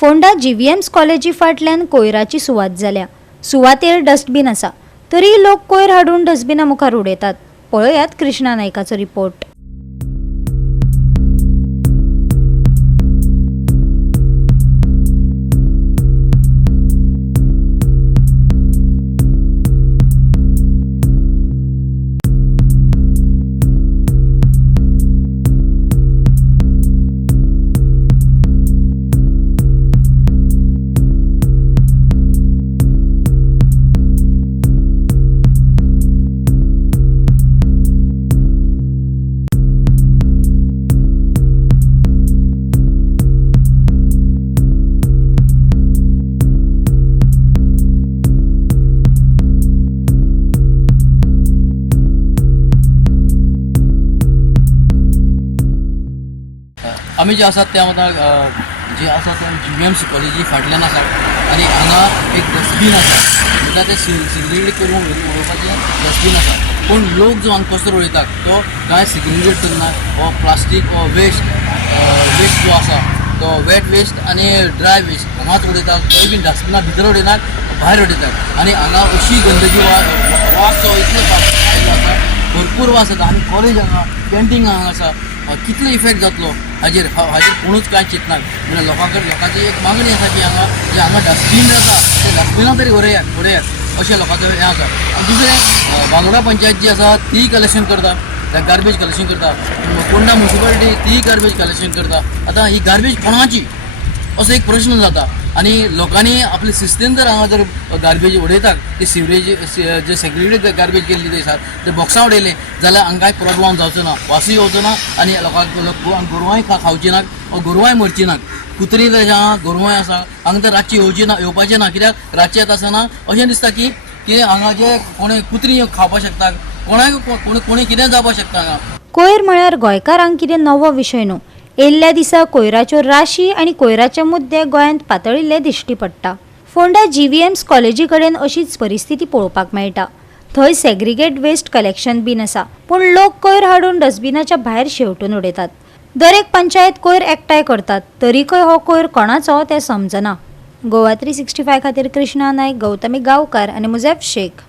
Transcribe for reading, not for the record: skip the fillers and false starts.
फोंडा जीव्हीएम्स कॉलेजी फाटल्यान कोयराची सुवात जाल्या। सुवातेर डस्टबीन आसा, तरी लोक कोयर हाडून डस्टबिना मुखार उडयतात। पळयात कृष्णा नायकाचो रिपोर्ट। आमी जे आसात ते आतां जे आसा ते जीव्हीएम्स कॉलेजी फाटल्यान आसा आनी हांगा एक डस्टबीन आसा। म्हणटा ते सिग्रेट करून उडोवपाचें डस्टबीन आसा, पूण लोक जो हांगा कचरो उडयतात तो कांय सिग्रेट करना। हो प्लास्टीक हो वेस्ट जो आसा तो वेट वेस्ट आनी ड्राय वेस्ट हांगाच उडयतात। थंय बीन डस्टबिना भितर उडयनात, भायर उडयतात आनी हांगा अशी गंदगी वास जो इतलो आयलो आसा, भरपूर वास येता। आनी कॉलेज हांगा कॅन्टीन हांगा आसा, कितलो इफेक्ट जातलो हाजेर कोणूच कांय चिंतनात। म्हणजे लोकांची एक मागणी आसा की हांगा डस्टबीन आसा ते डस्टबिना तरी उडयात अशें लोकांचो हें आसा। आनी दुसरें बांगोडा पंचायत जी आसा ती कलेक्शन करता, गार्बेज कलेक्शन करता। फोंडा म्युनिसिपालिटी ती गार्बेज कलेक्शन करता। आतां ही गार्बेज कोणाची असो एक प्रश्न जाता। आनी लोकांनी आपले शिस्तीन जर हांगा जर गार्बेज उडयतात, ते सिवरेज जे सेग्रिगेटेड गार्बेज केल्ली ते आसात ते बॉक्सां उडयले जाल्यार हांगा कांय प्रॉब्लम जावचो ना, वासूय येवचो ना आनी लोकांक गोरवांय खावची नात, गोरवांय मरची नात। कुत्री तशें आहा, गोरवांय आसा, हांगा तर रातची येवपाचें ना। कित्याक रातची येता आसतना अशें दिसता की हांगा जे कोणी कुत्री खावपाक शकता, कोणी कितें जावपाक शकता हांगा। कोयर म्हळ्यार गोंयकारांक कितें नवो विशय न्हू। येयल्ल्या दिसा कोयराच्यो राशी आनी कोयराचे मुद्दे गोंयांत पातळिल्ले दिश्टी पडटा। फोंडा जीव्हीएम्स कॉलेजी कडेन अशीच परिस्थिती पळोवपाक मेळटा। थंय सेग्रिगेट वेस्ट कलेक्शन बीन आसा, पूण लोक कोयर हाडून डस्टबिनाच्या भायर शेवटून उडयतात। दर एक पंचायत कोयर एकठांय करतात, तरीकय हो कोयर कोणाचो तें समजना। गोवा 365 खातीर कृष्णा नायक, गौतमी गांवकार आनी मुझेफ शेख।